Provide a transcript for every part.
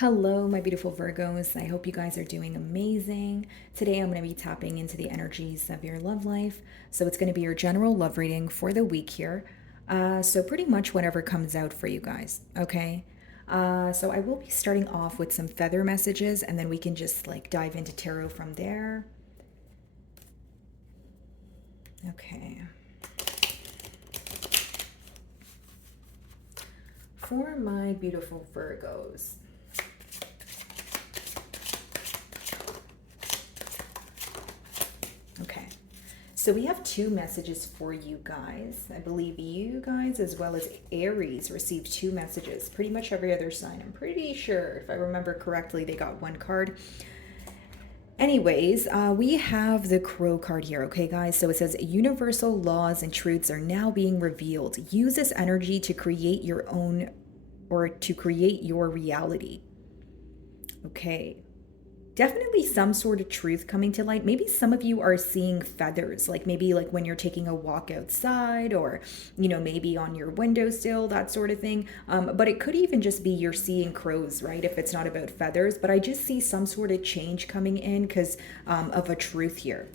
Hello, my beautiful Virgos. I hope you guys are doing amazing. Today, I'm going to be tapping into the energies of your love life. So, it's going to be your general love reading for the week here. So, pretty much whatever comes out for you guys, okay? So, I will be starting off with some feather messages and then we can just like dive into tarot from there. Okay. For my beautiful Virgos. Okay. So we have two messages for you guys. I believe you guys, as well as Aries, received two messages. Pretty much every other sign. I'm pretty sure, if I remember correctly, they got one card. Anyways, we have the Crow card here, okay, guys? So it says universal laws and truths are now being revealed. Use this energy to create your own or to create your reality. Okay, definitely some sort of truth coming to light. Maybe some of you are seeing feathers, like maybe like when you're taking a walk outside or, maybe on your windowsill, that sort of thing. But it could even just be you're seeing crows, right? If it's not about feathers, but I just see some sort of change coming in because of a truth here.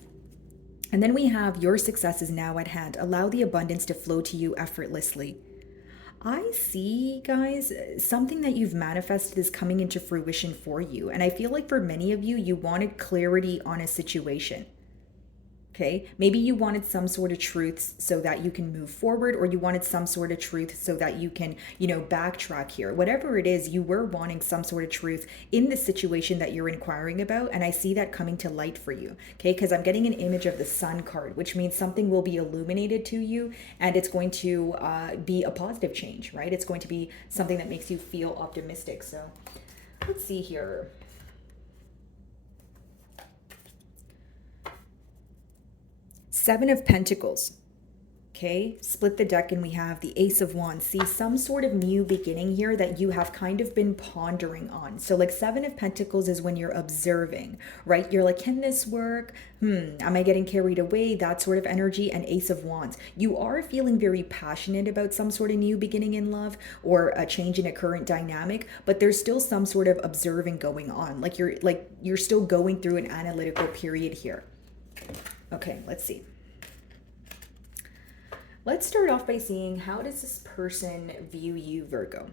And then we have your success is now at hand. Allow the abundance to flow to you effortlessly. I see, guys, something that you've manifested is coming into fruition for you. And I feel like for many of you, you wanted clarity on a situation. Okay, maybe you wanted some sort of truth so that you can move forward, or you wanted some sort of truth so that you can, backtrack here. Whatever it is, you were wanting some sort of truth in the situation that you're inquiring about. And I see that coming to light for you. Okay, because I'm getting an image of the Sun card, which means something will be illuminated to you and it's going to be a positive change, right? It's going to be something that makes you feel optimistic. So let's see here. Seven of Pentacles. Okay, split the deck and we have the Ace of Wands. See, some sort of new beginning here that you have kind of been pondering on. So like Seven of Pentacles is when you're observing, right? You're like, can this work? Am I getting carried away? That sort of energy. And Ace of Wands. You are feeling very passionate about some sort of new beginning in love or a change in a current dynamic, but there's still some sort of observing going on. Like you're still going through an analytical period here. Okay, let's see. Let's start off by seeing, how does this person view you, Virgo?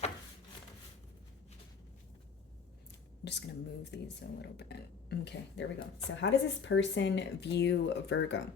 I'm just going to move these a little bit. Okay, there we go. So how does this person view Virgo?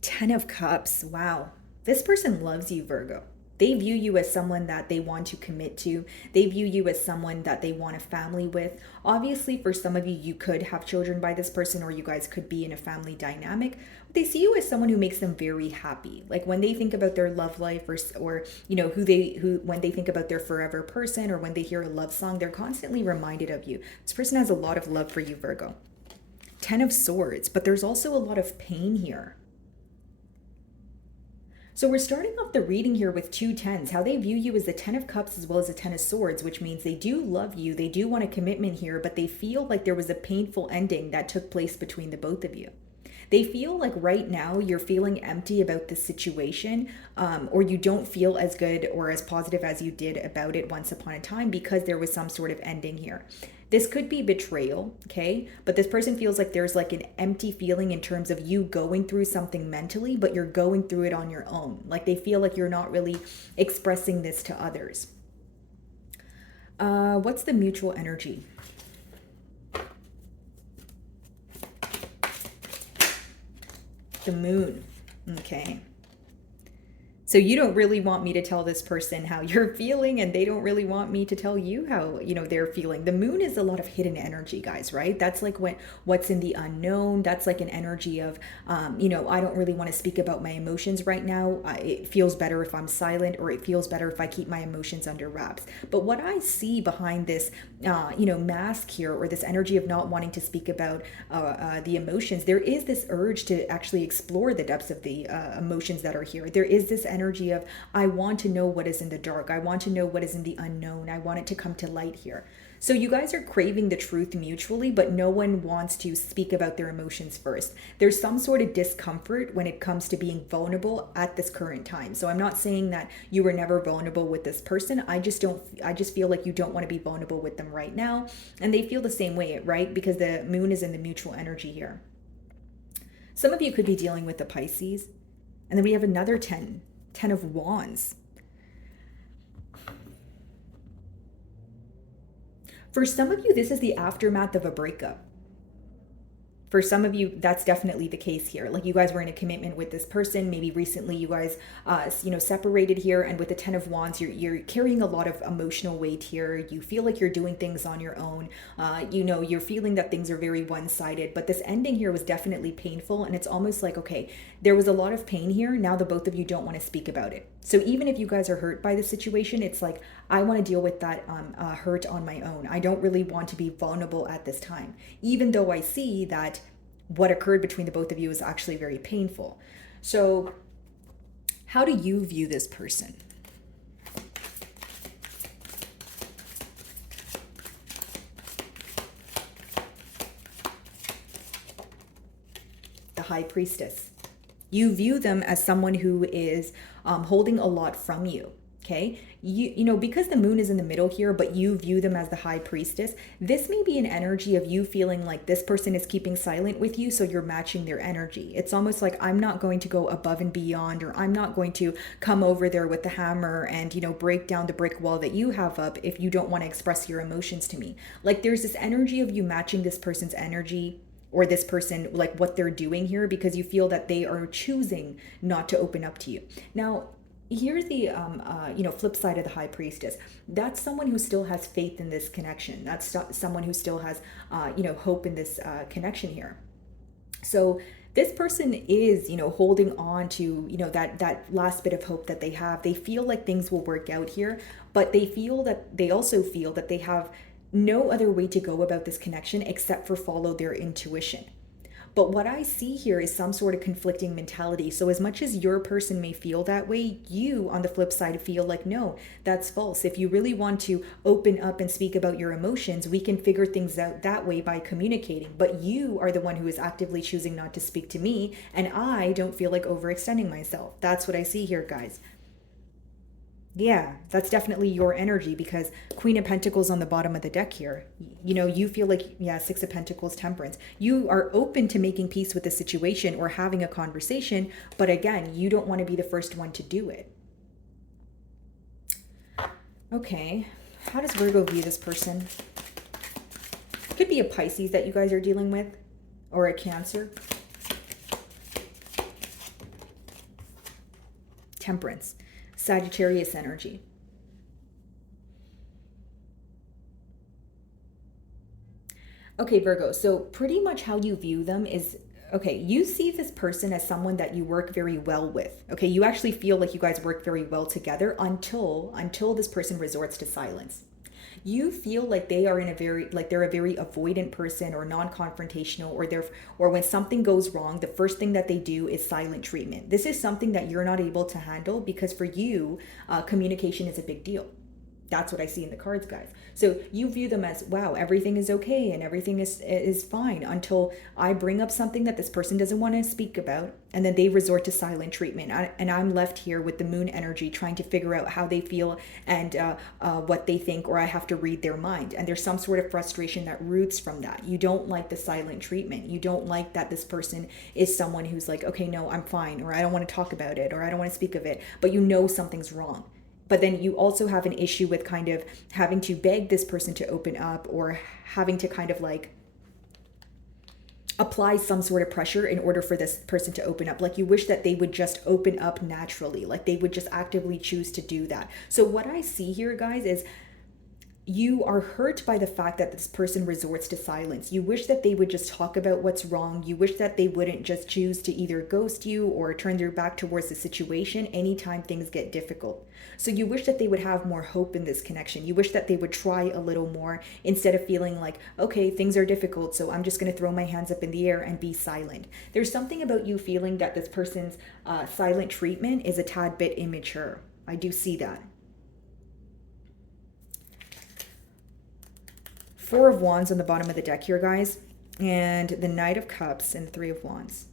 Ten of Cups. Wow. This person loves you, Virgo. They view you as someone that they want to commit to. They view you as someone that they want a family with. Obviously, for some of you, you could have children by this person or you guys could be in a family dynamic. They see you as someone who makes them very happy. Like when they think about their love life or when they think about their forever person or when they hear a love song, they're constantly reminded of you. This person has a lot of love for you, Virgo. Ten of Swords, but there's also a lot of pain here. So we're starting off the reading here with two tens. How they view you is the Ten of Cups as well as the Ten of Swords, which means they do love you. They do want a commitment here, but they feel like there was a painful ending that took place between the both of you. They feel like right now you're feeling empty about this situation, or you don't feel as good or as positive as you did about it once upon a time because there was some sort of ending here. This could be betrayal, okay? But this person feels like there's like an empty feeling in terms of you going through something mentally, but you're going through it on your own. Like they feel like you're not really expressing this to others. What's the mutual energy? The Moon. Okay. So you don't really want me to tell this person how you're feeling, and they don't really want me to tell you how, they're feeling. The moon is a lot of hidden energy, guys, right? That's like what's in the unknown. That's like an energy of, I don't really want to speak about my emotions right now. It feels better if I'm silent, or it feels better if I keep my emotions under wraps. But what I see behind this, mask here, or this energy of not wanting to speak about the emotions, there is this urge to actually explore the depths of the emotions that are here. There is this energy of, I want to know what is in the dark. I want to know what is in the unknown. I want it to come to light here. So you guys are craving the truth mutually, but no one wants to speak about their emotions first. There's some sort of discomfort when it comes to being vulnerable at this current time. So I'm not saying that you were never vulnerable with this person. I just feel like you don't want to be vulnerable with them right now. And they feel the same way, right? Because the moon is in the mutual energy here. Some of you could be dealing with the Pisces. And then we have another 10 of Wands. For some of you, this is the aftermath of a breakup. For some of you, that's definitely the case here. Like you guys were in a commitment with this person. Maybe recently you guys, separated here. And with the 10 of Wands, you're carrying a lot of emotional weight here. You feel like you're doing things on your own. You're feeling that things are very one-sided. But this ending here was definitely painful. And it's almost like, okay, there was a lot of pain here. Now the both of you don't want to speak about it. So even if you guys are hurt by the situation, it's like, I want to deal with that hurt on my own. I don't really want to be vulnerable at this time, even though I see that what occurred between the both of you is actually very painful. So how do you view this person? The High Priestess. You view them as someone who is holding a lot from you. Okay, because the moon is in the middle here, but you view them as the High Priestess, this may be an energy of you feeling like this person is keeping silent with you, so you're matching their energy. It's almost like, I'm not going to go above and beyond, or I'm not going to come over there with the hammer and, break down the brick wall that you have up if you don't want to express your emotions to me. Like there's this energy of you matching this person's energy, or this person, like what they're doing here, because you feel that they are choosing not to open up to you. Now, here's the flip side of the High Priestess. That's someone who still has faith in this connection. That's someone who still has hope in this connection here. So this person is holding on to that last bit of hope that they have. They feel like things will work out here, but they also feel that they have no other way to go about this connection except for follow their intuition. But what I see here is some sort of conflicting mentality. So as much as your person may feel that way, you on the flip side feel like, no, that's false. If you really want to open up and speak about your emotions, we can figure things out that way by communicating. But you are the one who is actively choosing not to speak to me, and I don't feel like overextending myself. That's what I see here, guys. Yeah, that's definitely your energy, because Queen of Pentacles on the bottom of the deck here. You feel like, yeah, Six of Pentacles, Temperance. You are open to making peace with the situation or having a conversation, but again, you don't want to be the first one to do it. Okay, how does Virgo view this person? Could be a Pisces that you guys are dealing with, or a Cancer. Temperance. Sagittarius energy. Okay, Virgo, so pretty much how you view them is, okay, you see this person as someone that you work very well with. Okay, you actually feel like you guys work very well together until this person resorts to silence. You feel like they're a very avoidant person, or non-confrontational, or when something goes wrong, the first thing that they do is silent treatment. This is something that you're not able to handle, because for you, communication is a big deal. That's what I see in the cards, guys. So you view them as, wow, everything is okay and everything is fine until I bring up something that this person doesn't want to speak about, and then they resort to silent treatment. And I'm left here with the moon energy trying to figure out how they feel and what they think, or I have to read their mind. And there's some sort of frustration that roots from that. You don't like the silent treatment. You don't like that this person is someone who's like, okay, no, I'm fine, or I don't want to talk about it, or I don't want to speak of it, but something's wrong. But then you also have an issue with kind of having to beg this person to open up, or having to kind of like apply some sort of pressure in order for this person to open up. Like you wish that they would just open up naturally, like they would just actively choose to do that. So what I see here, guys, is you are hurt by the fact that this person resorts to silence. You wish that they would just talk about what's wrong. You wish that they wouldn't just choose to either ghost you or turn their back towards the situation anytime things get difficult. So you wish that they would have more hope in this connection. You wish that they would try a little more, instead of feeling like, okay, things are difficult, so I'm just going to throw my hands up in the air and be silent. There's something about you feeling that this person's silent treatment is a tad bit immature. I do see that. Four of Wands on the bottom of the deck here, guys, and the Knight of Cups and the Three of Wands.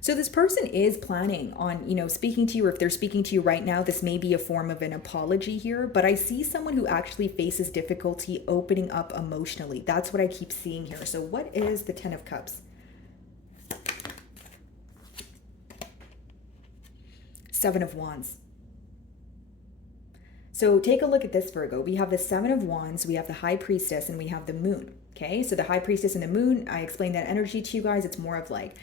So this person is planning on, speaking to you, or if they're speaking to you right now, this may be a form of an apology here, but I see someone who actually faces difficulty opening up emotionally. That's what I keep seeing here. So what is the Ten of Cups? Seven of Wands. So take a look at this, Virgo. We have the Seven of Wands, we have the High Priestess, and we have the Moon. Okay, so the High Priestess and the Moon, I explained that energy to you guys. It's more of like,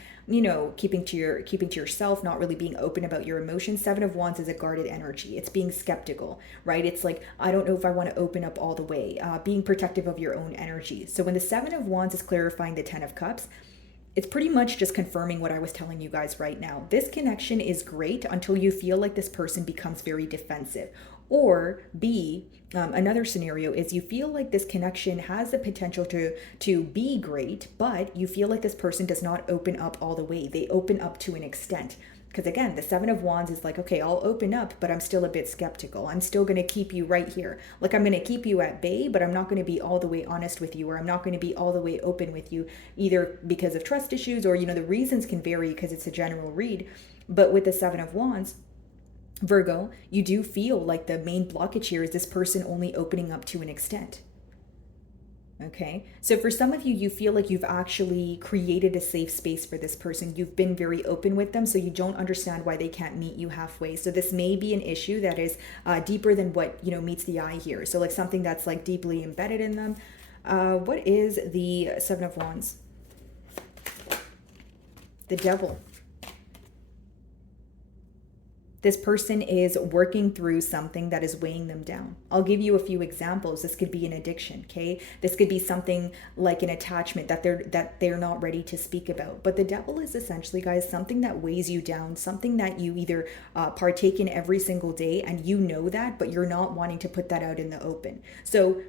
keeping to yourself, not really being open about your emotions. Seven of Wands is a guarded energy. It's being skeptical, right? It's like, I don't know if I want to open up all the way, being protective of your own energy. So when the Seven of Wands is clarifying the Ten of Cups, it's pretty much just confirming what I was telling you guys right now. This connection is great until you feel like this person becomes very defensive. Or B, another scenario is you feel like this connection has the potential to be great, but you feel like this person does not open up all the way. They open up to an extent. Because again, the Seven of Wands is like, okay, I'll open up, but I'm still a bit skeptical. I'm still going to keep you right here. Like, I'm going to keep you at bay, but I'm not going to be all the way honest with you, or I'm not going to be all the way open with you, either because of trust issues, or, the reasons can vary because it's a general read. But with the Seven of Wands, Virgo, you do feel like the main blockage here is this person only opening up to an extent. Okay, so for some of you, you feel like you've actually created a safe space for this person. You've been very open with them, so you don't understand why they can't meet you halfway. So this may be an issue that is deeper than what, meets the eye here. So like something that's like deeply embedded in them. What is the Seven of Wands? The Devil. This person is working through something that is weighing them down. I'll give you a few examples. This could be an addiction, okay? This could be something like an attachment that they're not ready to speak about. But the Devil is essentially, guys, something that weighs you down, something that you either partake in every single day, and you know that, but you're not wanting to put that out in the open. So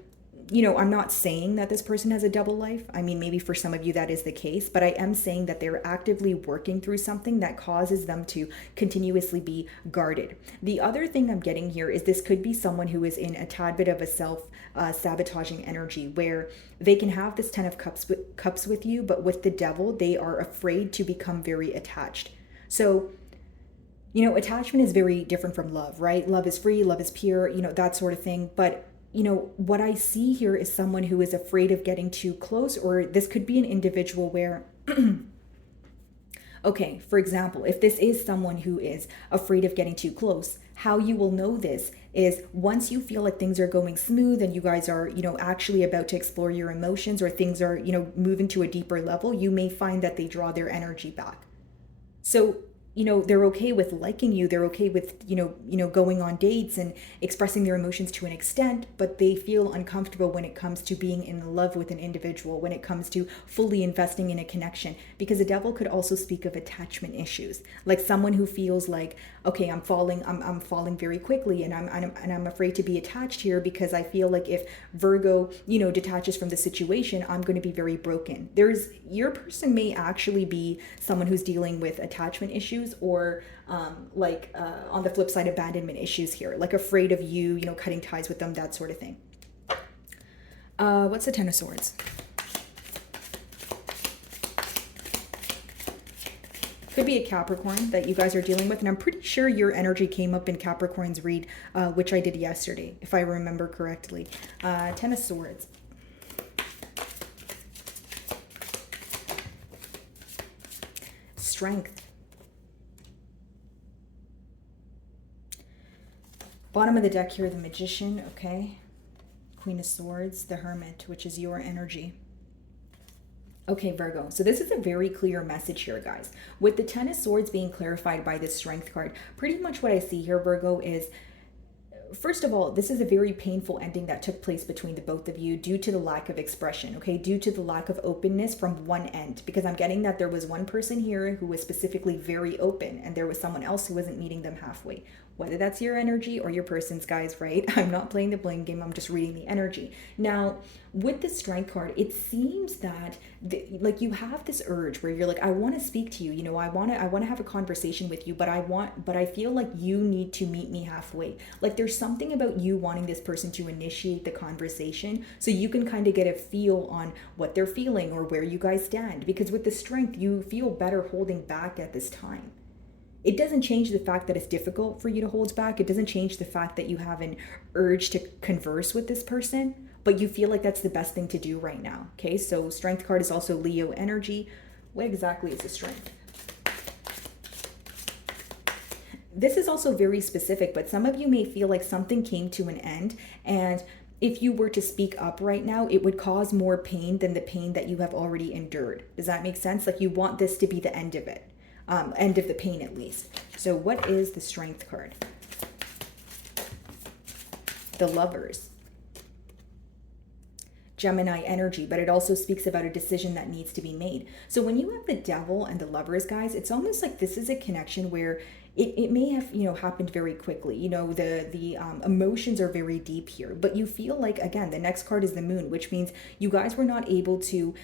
I'm not saying that this person has a double life. I mean, maybe for some of you that is the case, but I am saying that they're actively working through something that causes them to continuously be guarded. The other thing I'm getting here is this could be someone who is in a tad bit of a self-sabotaging energy, where they can have this Ten of Cups with you, but with the Devil, they are afraid to become very attached. So attachment is very different from love, right? Love is free, love is pure, that sort of thing. But what I see here is someone who is afraid of getting too close, or this could be an individual where, okay, for example, if this is someone who is afraid of getting too close, how you will know this is once you feel like things are going smooth and you guys are, actually about to explore your emotions, or things are, moving to a deeper level, you may find that they draw their energy back. So they're okay with liking you. They're okay with, going on dates and expressing their emotions to an extent, but they feel uncomfortable when it comes to being in love with an individual, when it comes to fully investing in a connection, because the Devil could also speak of attachment issues, like someone who feels like, okay, I'm falling very quickly, and I'm afraid to be attached here because I feel like if Virgo, detaches from the situation, I'm going to be very broken. Your person may actually be someone who's dealing with attachment issues, or on the flip side, abandonment issues here, like afraid of you, cutting ties with them, that sort of thing. What's the Ten of Swords? Could be a Capricorn that you guys are dealing with, and I'm pretty sure your energy came up in Capricorn's read, which I did yesterday, if I remember correctly. Ten of Swords. Strength. Bottom of the deck here, the Magician, okay? Queen of Swords, the Hermit, which is your energy. Okay, Virgo, so this is a very clear message here, guys. With the Ten of Swords being clarified by the Strength card, pretty much what I see here, Virgo, is, first of all, this is a very painful ending that took place between the both of you due to the lack of expression, okay? Due to the lack of openness from one end, because I'm getting that there was one person here who was specifically very open, and there was someone else who wasn't meeting them halfway. whether that's your energy or your person's, guys, right? I'm not playing the blame game, I'm just reading the energy. Now, with the Strength card, it seems that like you have this urge where you're like, I want to speak to you, you know, I want to have a conversation with you, but I feel like you need to meet me halfway. Like there's something about you wanting this person to initiate the conversation so you can kind of get a feel on what they're feeling or where you guys stand, because with the Strength, you feel better holding back at this time. It doesn't change the fact that it's difficult for you to hold back. It doesn't change the fact that you have an urge to converse with this person, but you feel like that's the best thing to do right now. Okay, so Strength card is also Leo energy. What exactly is the Strength? This is also very specific, but some of you may feel like something came to an end, and if you were to speak up right now, it would cause more pain than the pain that you have already endured. Does that make sense? Like you want this to be the end of it. End of the pain at least. So what is the Strength card? The Lovers. Gemini energy, but it also speaks about a decision that needs to be made. So when you have the Devil and the Lovers, guys, it's almost like this is a connection where it may have, you know, happened very quickly. You know, the emotions are very deep here, but you feel like, again, the next card is the Moon, which means you guys were not able to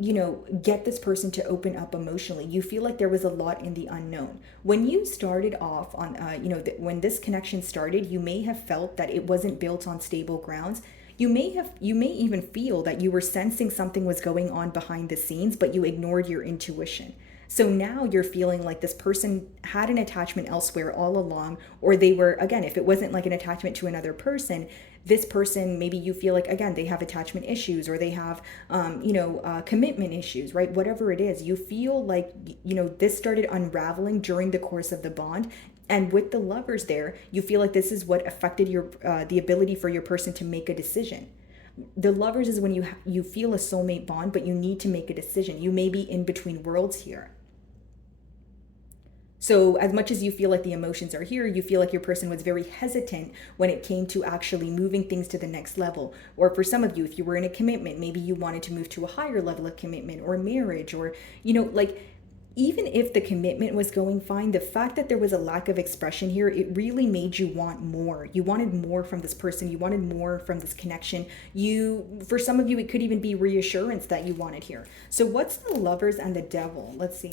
you know, get this person to open up emotionally. You feel like there was a lot in the unknown. When you started off on, you know, when this connection started, you may have felt that it wasn't built on stable grounds. You may even feel that you were sensing something was going on behind the scenes, but you ignored your intuition. So now you're feeling like this person had an attachment elsewhere all along, or they were, again, if it wasn't like an attachment to another person, this person, maybe you feel like, again, they have attachment issues, or they have, commitment issues, right? Whatever it is, you feel like, you know, this started unraveling during the course of the bond. And with the Lovers there, you feel like this is what affected your the ability for your person to make a decision. The Lovers is when you feel a soulmate bond, but you need to make a decision. You may be in between worlds here. So as much as you feel like the emotions are here, you feel like your person was very hesitant when it came to actually moving things to the next level. Or for some of you, if you were in a commitment, maybe you wanted to move to a higher level of commitment or marriage, or, you know, like, even if the commitment was going fine, the fact that there was a lack of expression here, it really made you want more. You wanted more from this person. You wanted more from this connection. For some of you, it could even be reassurance that you wanted here. So what's the Lovers and the Devil? Let's see.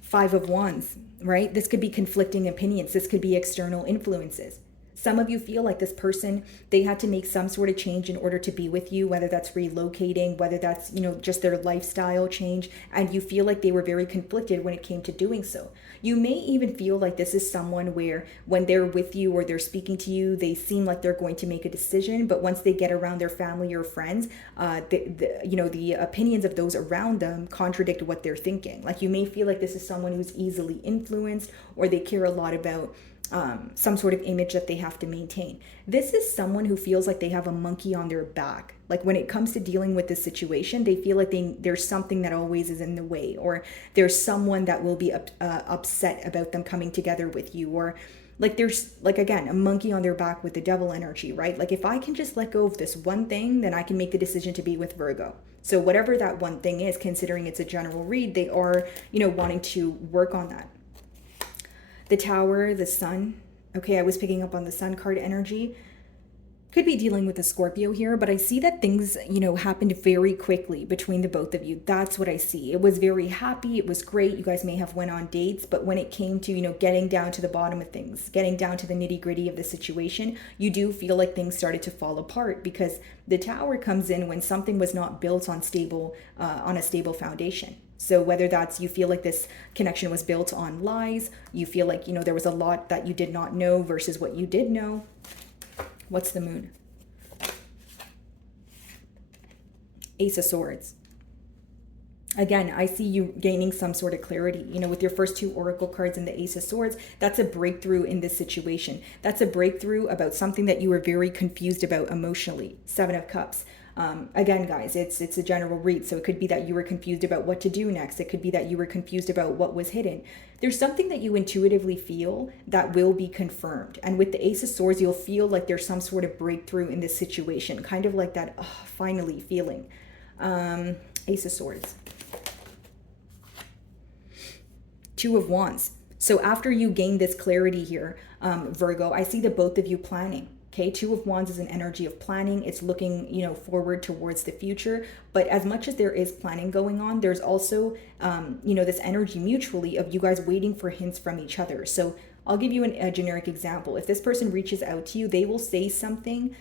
Five of Wands, right? This could be conflicting opinions. This could be external influences. Some of you feel like this person, they had to make some sort of change in order to be with you, whether that's relocating, whether that's, you know, just their lifestyle change, and you feel like they were very conflicted when it came to doing so. You may even feel like this is someone where when they're with you or they're speaking to you, they seem like they're going to make a decision, but once they get around their family or friends, the opinions of those around them contradict what they're thinking. Like you may feel like this is someone who's easily influenced, or they care a lot about some sort of image that they have to maintain. This is someone who feels like they have a monkey on their back. Like when it comes to dealing with this situation, they feel like there's something that always is in the way, or there's someone that will be upset about them coming together with you, or like there's, like, again, a monkey on their back with the Devil energy, right? Like if I can just let go of this one thing, then I can make the decision to be with Virgo. So whatever that one thing is, considering it's a general read, they are, you know, wanting to work on that. The Tower, the Sun. Okay, I was picking up on the Sun card energy. Could be dealing with a Scorpio here, but I see that things, you know, happened very quickly between the both of you. That's what I see. It was very happy. It was great. You guys may have went on dates, but when it came to, you know, getting down to the bottom of things, getting down to the nitty gritty of the situation, you do feel like things started to fall apart, because the Tower comes in when something was not built on a stable foundation. So whether that's you feel like this connection was built on lies, you feel like, you know, there was a lot that you did not know versus what you did know. What's the Moon? Ace of Swords. Again, I see you gaining some sort of clarity. You know, with your first two Oracle cards and the Ace of Swords, that's a breakthrough in this situation. That's a breakthrough about something that you were very confused about emotionally. Seven of Cups. Again, guys, it's a general read, so it could be that you were confused about what to do next. It could be that you were confused about what was hidden. There's something that you intuitively feel that will be confirmed. And with the Ace of Swords, you'll feel like there's some sort of breakthrough in this situation, kind of like that, finally feeling. Ace of Swords. Two of Wands. So after you gain this clarity here, Virgo, I see the both of you planning. Okay, Two of Wands is an energy of planning. It's looking, forward towards the future. But as much as there is planning going on, there's also, this energy mutually of you guys waiting for hints from each other. So I'll give you a generic example. If this person reaches out to you, they will say something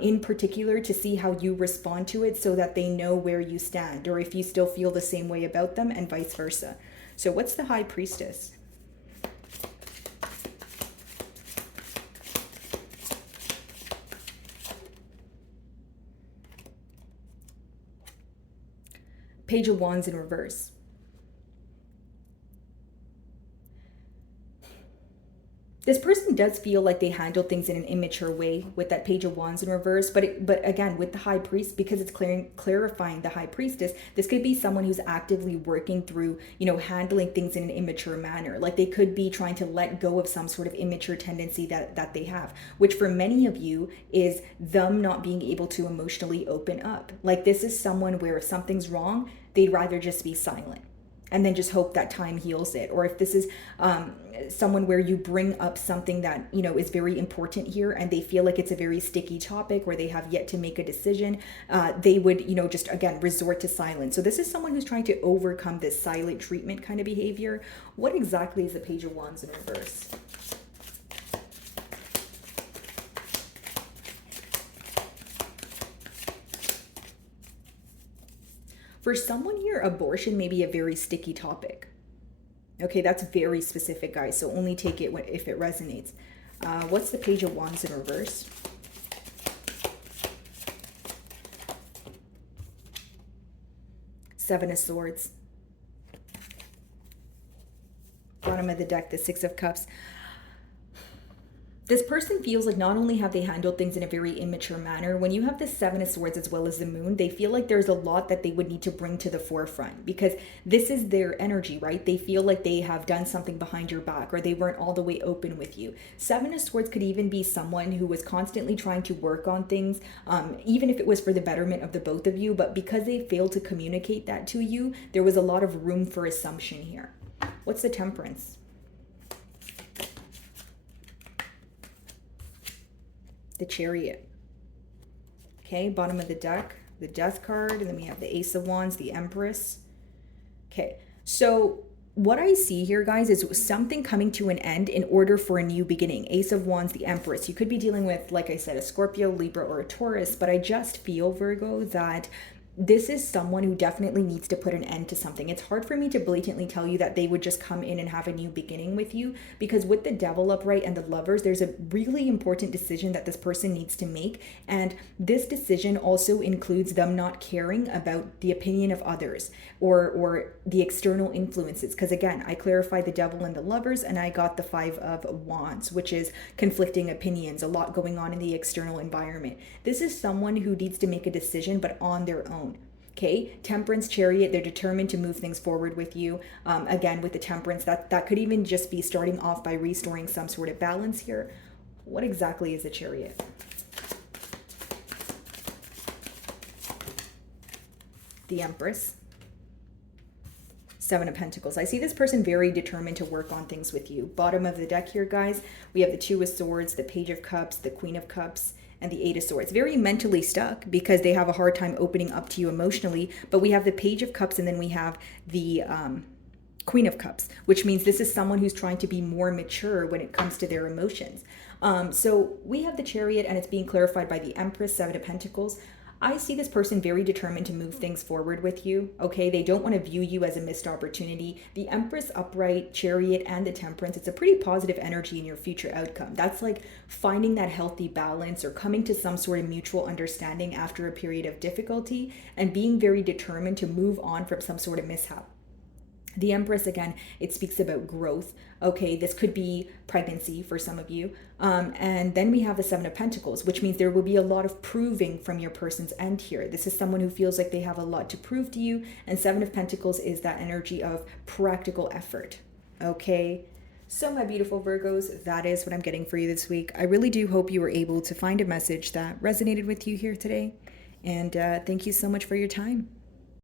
in particular to see how you respond to it so that they know where you stand or if you still feel the same way about them and vice versa. So what's the High Priestess? Page of Wands in reverse. This person does feel like they handle things in an immature way with that Page of Wands in reverse, but again, with the High Priest, because it's clarifying the High Priestess, this could be someone who's actively working through, handling things in an immature manner. Like they could be trying to let go of some sort of immature tendency that they have, which for many of you is them not being able to emotionally open up. Like this is someone where if something's wrong, they'd rather just be silent and then just hope that time heals it. Or if this is someone where you bring up something that is very important here and they feel like it's a very sticky topic or they have yet to make a decision, they would just again resort to silence. So this is someone who's trying to overcome this silent treatment kind of behavior. What exactly is the Page of Wands in reverse? For someone here, abortion may be a very sticky topic. Okay, that's very specific, guys, so only take it if it resonates. What's the Page of Wands in reverse? Seven of Swords. Bottom of the deck, the Six of Cups. This person feels like not only have they handled things in a very immature manner, when you have the Seven of Swords as well as the Moon, they feel like there's a lot that they would need to bring to the forefront because this is their energy, right? They feel like they have done something behind your back or they weren't all the way open with you. Seven of Swords could even be someone who was constantly trying to work on things, even if it was for the betterment of the both of you, but because they failed to communicate that to you, there was a lot of room for assumption here. What's the Temperance? The Chariot. Okay, bottom of the deck, the Death card, and then we have the Ace of Wands, the Empress. Okay, so what I see here, guys, is something coming to an end in order for a new beginning. Ace of Wands, the Empress. You could be dealing with, like I said, a Scorpio, Libra, or a Taurus, but I just feel, Virgo, that this is someone who definitely needs to put an end to something. It's hard for me to blatantly tell you that they would just come in and have a new beginning with you because with the Devil upright and the Lovers, there's a really important decision that this person needs to make. And this decision also includes them not caring about the opinion of others or the external influences. Because again, I clarified the Devil and the Lovers and I got the Five of Wands, which is conflicting opinions, a lot going on in the external environment. This is someone who needs to make a decision, but on their own. Okay, Temperance, Chariot, they're determined to move things forward with you. Again, with the Temperance, that could even just be starting off by restoring some sort of balance here. What exactly is a Chariot? The Empress. Seven of Pentacles. I see this person very determined to work on things with you. Bottom of the deck here, guys, we have the Two of Swords, the Page of Cups, the Queen of Cups, and the Eight of Swords. Very mentally stuck because they have a hard time opening up to you emotionally. But we have the Page of Cups and then we have the Queen of Cups, which means this is someone who's trying to be more mature when it comes to their emotions. So we have the Chariot and it's being clarified by the Empress, Seven of Pentacles. I see this person very determined to move things forward with you, okay? They don't want to view you as a missed opportunity. The Empress, Upright, Chariot, and the Temperance, it's a pretty positive energy in your future outcome. That's like finding that healthy balance or coming to some sort of mutual understanding after a period of difficulty and being very determined to move on from some sort of mishap. The Empress, again, it speaks about growth. Okay, this could be pregnancy for some of you. And then we have the Seven of Pentacles, which means there will be a lot of proving from your person's end here. This is someone who feels like they have a lot to prove to you. And Seven of Pentacles is that energy of practical effort. Okay, so my beautiful Virgos, that is what I'm getting for you this week. I really do hope you were able to find a message that resonated with you here today. And thank you so much for your time.